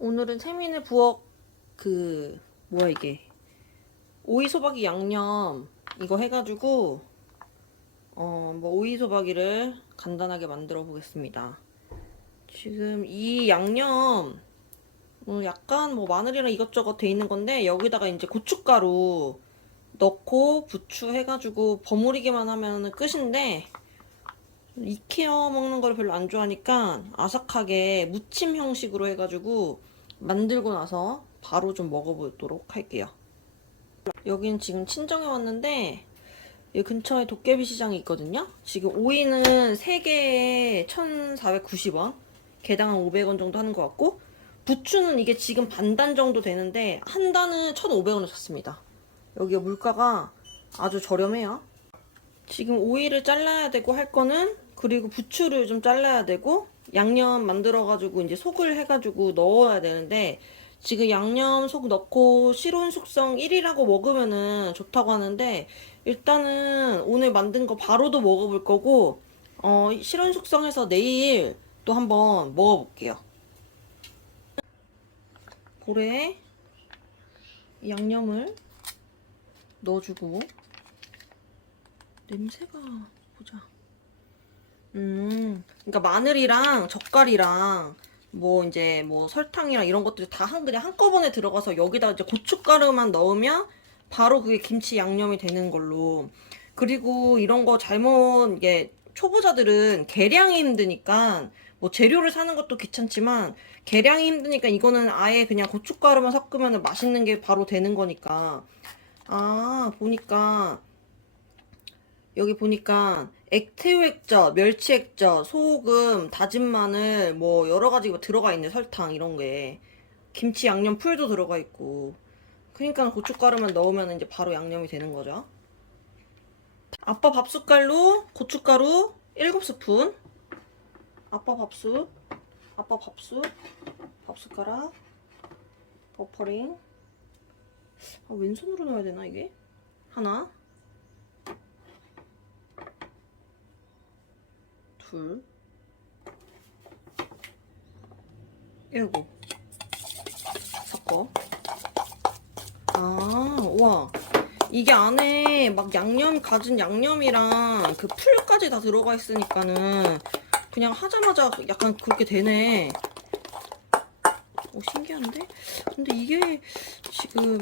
오늘은 세민의 부엌 그 뭐야 이게 오이 소박이 양념 이거 해가지고 어 뭐 오이 소박이를 간단하게 만들어 보겠습니다. 지금 이 양념 뭐 약간 뭐 마늘이랑 이것저것 돼 있는 건데 여기다가 이제 고춧가루 넣고 부추 해가지고 버무리기만 하면 끝인데 익혀 먹는 걸 별로 안 좋아하니까 아삭하게 무침 형식으로 해가지고 만들고 나서 바로 좀 먹어보도록 할게요. 여긴 지금 친정에 왔는데 이 근처에 도깨비 시장이 있거든요. 지금 오이는 3개에 1,490원, 개당 한 500원 정도 하는 것 같고 부추는 이게 지금 반단 정도 되는데 한 단은 1,500원을 샀습니다. 여기가 물가가 아주 저렴해요. 지금 오이를 잘라야 되고 할 거는 그리고 부추를 좀 잘라야 되고 양념 만들어가지고 이제 속을 해가지고 넣어야 되는데 지금 양념 속 넣고 실온 숙성 1이라고 먹으면은 좋다고 하는데 일단은 오늘 만든 거 바로도 먹어볼 거고 어 실온 숙성해서 내일 또 한번 먹어볼게요. 이 양념을 넣어주고 냄새가. 음, 그러니까 마늘이랑 젓갈이랑 뭐 이제 뭐 설탕이랑 이런 것들이 다 한 그냥 한꺼번에 들어가서 여기다 이제 고춧가루만 넣으면 바로 그게 김치 양념이 되는 걸로. 그리고 이런 거 잘못 이게 초보자들은 계량이 힘드니까 뭐 재료를 사는 것도 귀찮지만 계량이 힘드니까 이거는 아예 그냥 고춧가루만 섞으면 맛있는 게 바로 되는 거니까. 아, 보니까 여기 보니까 액태유 액젓, 멸치 액젓, 소금, 다진 마늘 뭐 여러 가지 가 들어가 있네 설탕 이런 게. 김치 양념 풀도 들어가 있고. 그러니까 고춧가루만 넣으면 이제 바로 양념이 되는 거죠. 아빠 밥숟갈로 고춧가루 7스푼. 아빠 밥숟 아빠 밥숟 밥숟가락 버퍼링. 아, 왼손으로 넣어야 되나 이게? 하나 둘, 일곱, 섞어. 아, 와. 이게 안에 막 양념, 가진 양념이랑 그 풀까지 다 들어가 있으니까는 그냥 하자마자 약간 그렇게 되네. 오, 신기한데? 근데 이게 지금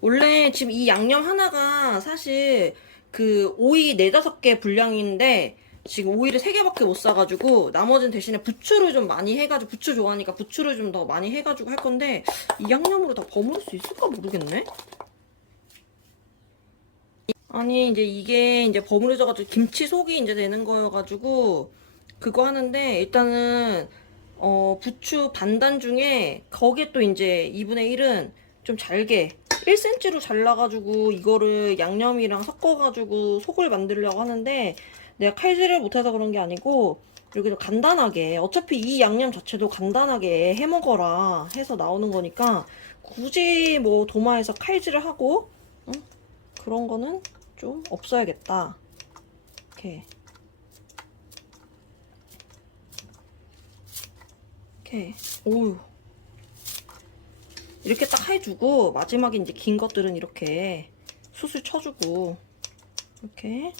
원래 지금 이 양념 하나가 사실 그 오이 네다섯 개 분량인데 지금 오이를 세 개밖에 못 사가지고 나머지는 대신에 부추를 좀 많이 해가지고 부추 좋아하니까 부추를 좀 더 많이 해가지고 할 건데 이 양념으로 다 버무릴 수 있을까 모르겠네. 아니 이제 이게 이제 버무려져가지고 김치 속이 이제 되는 거여가지고 그거 하는데 일단은 어 부추 반단 중에 거기에 또 이제 2분의 1은 좀 잘게 1cm로 잘라가지고 이거를 양념이랑 섞어가지고 속을 만들려고 하는데 내가 칼질을 못해서 그런 게 아니고 여기서 간단하게 어차피 이 양념 자체도 간단하게 해먹어라 해서 나오는 거니까 굳이 뭐 도마에서 칼질을 하고 응? 그런 거는 좀 없어야겠다. 이렇게. 이렇게. 오우 이렇게 딱 해주고 마지막에 이제 긴 것들은 이렇게 숯을 쳐주고 이렇게.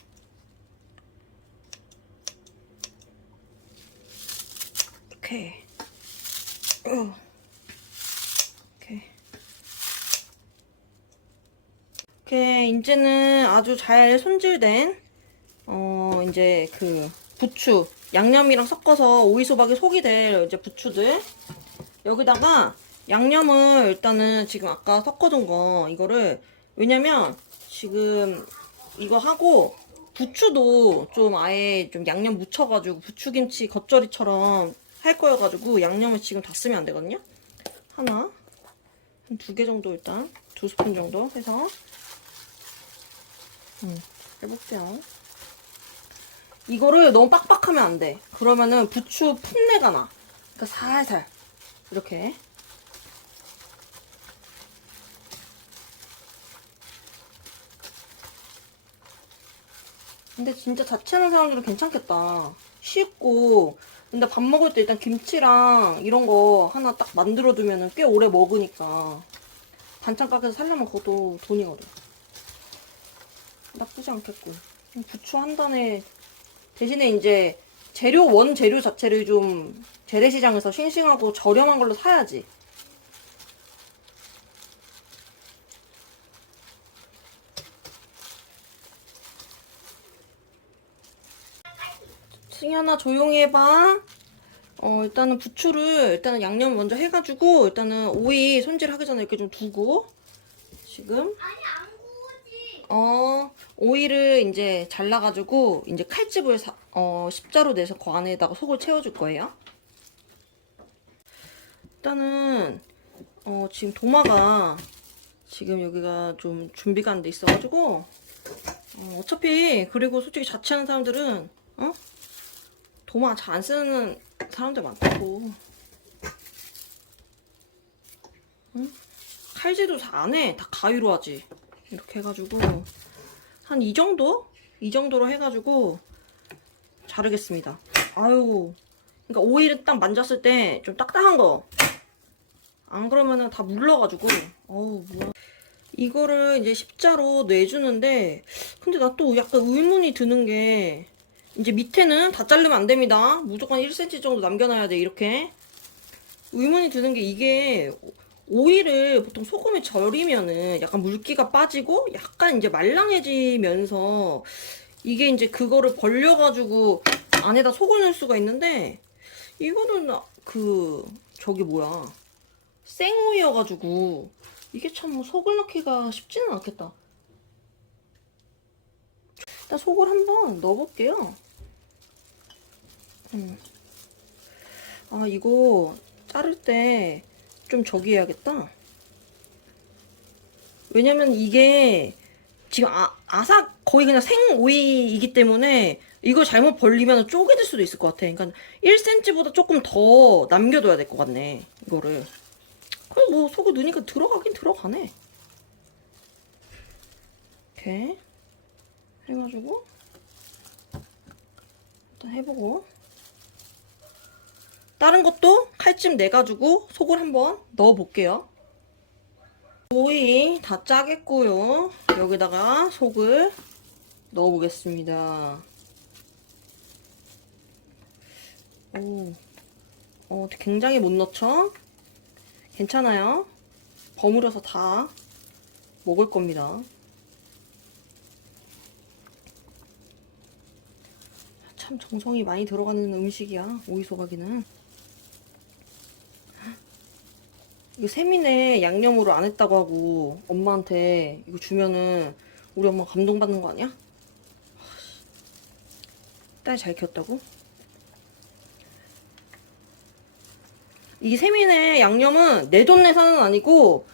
이렇게. 어. 이렇게. 이렇게 이제는 아주 잘 손질된 어 이제 그 부추 양념이랑 섞어서 오이소박이 속이 될 이제 부추들. 여기다가 양념을 일단은 지금 아까 섞어둔 거 이거를 왜냐면 지금 이거 하고 부추도 좀 아예 좀 양념 묻혀가지고 부추김치 겉절이처럼 할 거여가지고 양념을 지금 다 쓰면 안 되거든요. 하나, 한 두 개 정도 일단 두 스푼 정도 해서 음, 해볼게요. 이거를 너무 빡빡하면 안 돼. 그러면은 부추 풋내가 나. 그러니까 살살 이렇게 근데 진짜 자취하는 사람들은 괜찮겠다. 쉽고 근데 밥 먹을 때 일단 김치랑 이런 거 하나 딱 만들어 두면 꽤 오래 먹으니까 반찬 가게에서 살려면 그것도 돈이거든. 나쁘지 않겠고. 부추 한 단에 대신에 이제 재료 원 재료 자체를 좀 재래시장에서 싱싱하고 저렴한 걸로 사야지. 승현아 조용히 해봐. 어 일단은 부추를 일단은 양념 먼저 해가지고 일단은 오이 손질하기 전에 이렇게 좀 두고 지금 아니 안 구우지. 어 오이를 이제 잘라가지고 이제 칼집을 사- 어 십자로 내서 그 안에다가 속을 채워줄 거예요. 일단은 어 지금 도마가 지금 여기가 좀 준비가 안 돼 있어가지고 어, 어차피 그리고 솔직히 자취하는 사람들은 어 도마 잘 안 쓰는 사람들 많다고. 응? 칼질도 잘 안 해. 다 가위로 하지. 이렇게 해가지고 한 이 정도? 이 정도로 해가지고 자르겠습니다. 아유, 그러니까 오이를 딱 만졌을 때 좀 딱딱한 거. 안 그러면은 다 물러가지고. 어우 뭐야. 이거를 이제 십자로 내주는데 근데 나 또 약간 의문이 드는 게 이제 밑에는 다 자르면 안 됩니다. 무조건 1cm 정도 남겨놔야 돼 이렇게. 의문이 드는 게 이게 오이를 보통 소금에 절이면은 약간 물기가 빠지고 약간 이제 말랑해지면서 이게 이제 그거를 벌려가지고 안에다 속을 넣을 수가 있는데 이거는 그 저기 뭐야 생오이여가지고 이게 참 속을 넣기가 쉽지는 않겠다. 일단 속을 한번 넣어볼게요. 음. 아 이거 자를 때 좀 저기 해야겠다. 왜냐면 이게 지금 아, 아삭 거의 그냥 생오이이기 때문에 이걸 잘못 벌리면 쪼개질 수도 있을 것 같아. 그러니까 1cm보다 조금 더 남겨둬야 될 것 같네. 이거를. 그래 뭐 속을 넣으니까 들어가긴 들어가네. 이렇게 해가지고 일단 해보고 다른 것도 칼집 내가지고 속을 한번 넣어 볼게요. 오이 다 짜겠고요. 여기다가 속을 넣어 보겠습니다. 오, 어, 굉장히 못 넣죠? 괜찮아요. 버무려서 다 먹을 겁니다. 참 정성이 많이 들어가는 음식이야, 오이소박이는. 이거 세민에 양념으로 안 했다고 하고 엄마한테 이거 주면은 우리 엄마 감동받는 거 아니야? 딸 잘 키웠다고? 이 세민의 양념은 내돈 내산은 아니고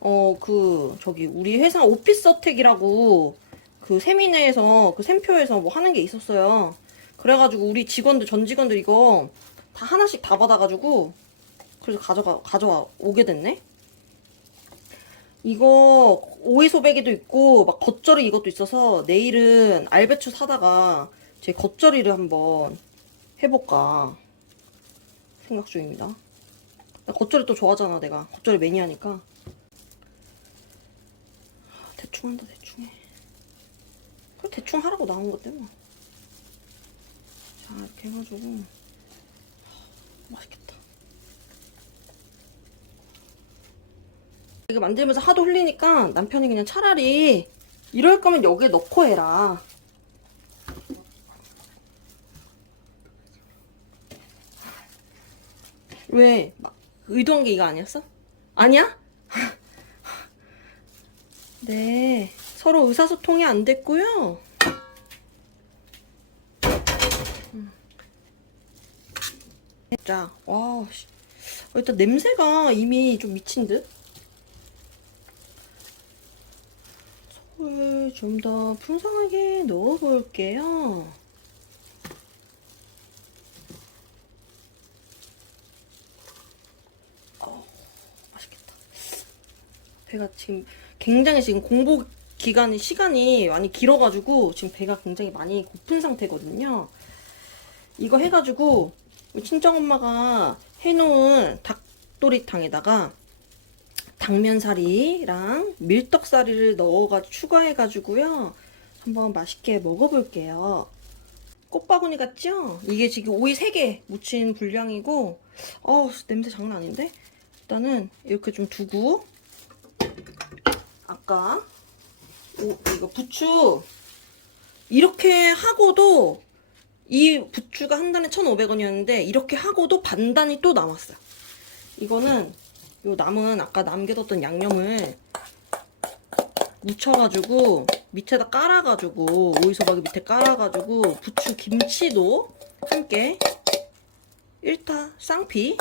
어 그 저기 우리 회사 오피스 어택이라고 그 세민회에서 그 샘표에서 뭐 하는 게 있었어요. 그래가지고 우리 직원들 전 직원들 이거 다 하나씩 다 받아가지고 그래서 가져가 가져와 오게 됐네. 이거 오이 소배기도 있고 막 겉절이 이것도 있어서 내일은 알배추 사다가 제 겉절이를 한번 해볼까 생각 중입니다. 나 겉절이 또 좋아하잖아 내가. 겉절이 매니아니까. 대충 한다 대충 해. 그래 대충 하라고 나온 건데 뭐자 이렇게 해가지고. 맛있겠다 이거 만들면서 하도 흘리니까 남편이 그냥 차라리 이럴 거면 여기에 넣고 해라 왜? 막 의도한 게 이거 아니었어? 아니야? 네, 서로 의사소통이 안 됐고요. 음. 자, 와, 씨. 어, 일단 냄새가 이미 좀 미친 듯? 속을 좀 더 풍성하게 넣어 볼게요. 맛있겠다. 배가 지금 굉장히 지금 공복 기간이 시간이 많이 길어가지고 지금 배가 굉장히 많이 고픈 상태거든요. 이거 해가지고 친정 엄마가 해놓은 닭도리탕에다가 당면사리랑 밀떡사리를 넣어가지고 추가해가지고요. 한번 맛있게 먹어볼게요. 꽃바구니 같죠? 이게 지금 오이 3개 묻힌 분량이고 어 냄새 장난 아닌데? 일단은 이렇게 좀 두고 아까 오, 이거 부추 이렇게 하고도 이 부추가 한 단에 1,500원이었는데 이렇게 하고도 반단이 또 남았어요. 이거는 요 남은 아까 남겨뒀던 양념을 묻혀가지고 밑에다 깔아가지고 오이소박이 밑에 깔아가지고 부추 김치도 함께. 1타 쌍피.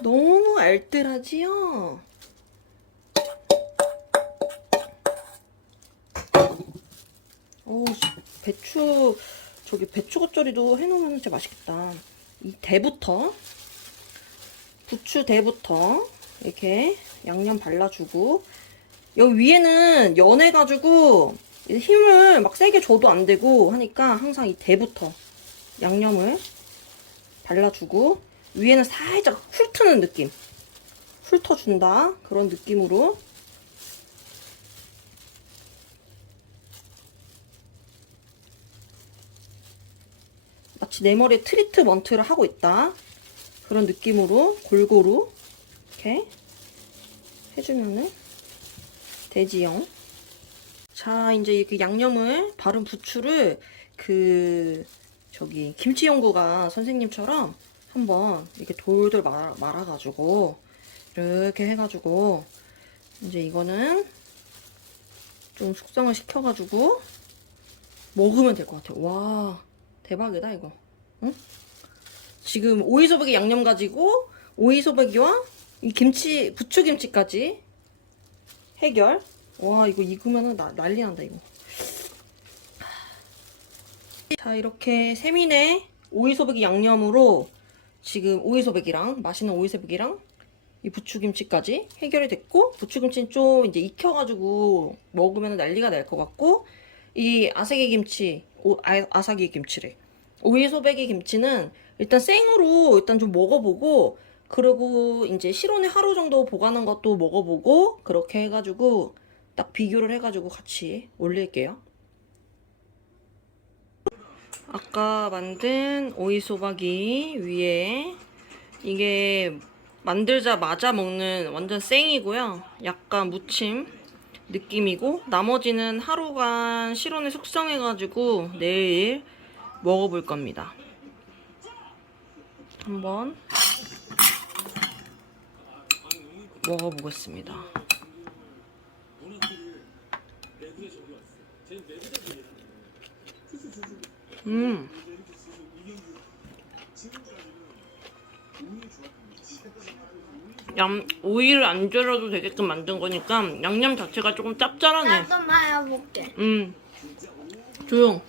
너무 알뜰하지요? 오 배추 저기 배추 겉절이도 해놓으면 진짜 맛있겠다. 이 대부터 부추 대부터 이렇게 양념 발라주고 여기 위에는 연해가지고 힘을 막 세게 줘도 안 되고 하니까 항상 이 대부터 양념을 발라주고 위에는 살짝 훑트는 느낌 훑어준다. 그런 느낌으로. 마치 내 머리에 트리트먼트를 하고 있다 그런 느낌으로 골고루 이렇게 해주면은 되지요. 자, 이제 이렇게 양념을 바른 부추를 그 저기 김치 연구가 선생님처럼 한번 이렇게 돌돌 말아, 말아가지고 이렇게 해가지고 이제 이거는 좀 숙성을 시켜가지고 먹으면 될 것 같아요. 와, 대박이다 이거. 응? 지금 오이소박이 양념 가지고 오이소박이와 이 김치 부추김치까지 해결. 와 이거 익으면은 나, 난리 난다 이거. 자 이렇게 세민의 오이소박이 양념으로 지금 오이소박이랑 맛있는 오이소박이랑 이 부추김치까지 해결이 됐고 부추김치는 좀 이제 익혀가지고 먹으면 난리가 날 것 같고 이 아삭이 김치 오, 아, 아삭이 김치래 오이소박이 김치는 일단 생으로 일단 좀 먹어보고 그리고 이제 실온에 하루 정도 보관한 것도 먹어보고 그렇게 해가지고 딱 비교를 해가지고 같이 올릴게요. 아까 만든 오이소박이 위에 이게 만들자마자 먹는 완전 생이고요. 약간 무침 느낌이고 나머지는 하루간 실온에 숙성해가지고 내일 먹어볼 겁니다. 한번 먹어보겠습니다. 음. 양 오이를 안 절여도 되게끔 만든 거니까 양념 자체가 조금 짭짤하네. 나도 말해볼게. 음. 조용.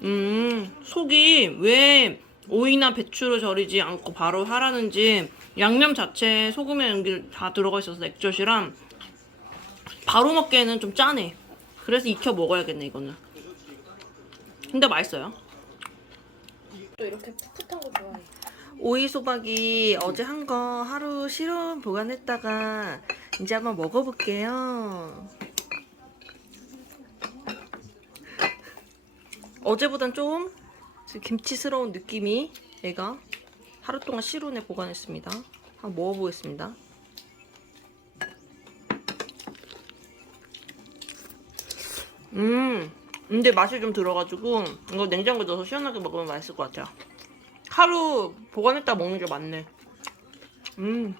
음. 속이 왜 오이나 배추로 절이지 않고 바로 하라는지 양념 자체에 소금에 연기 다 들어가 있어서 액젓이랑 바로 먹기에는 좀 짜네. 그래서 익혀 먹어야겠네 이거는. 근데 맛있어요. 또 이렇게 풋풋한 거 좋아해. 오이 소박이 어제 한 거 하루 실온 보관했다가 이제 한번 먹어볼게요. 어제보단 좀 김치스러운 느낌이 얘가 하루 동안 실온에 보관했습니다. 한번 먹어보겠습니다. 음, 근데 맛이 좀 들어가지고 이거 냉장고에 넣어서 시원하게 먹으면 맛있을 것 같아요. 하루 보관했다 먹는 게 맞네. 음.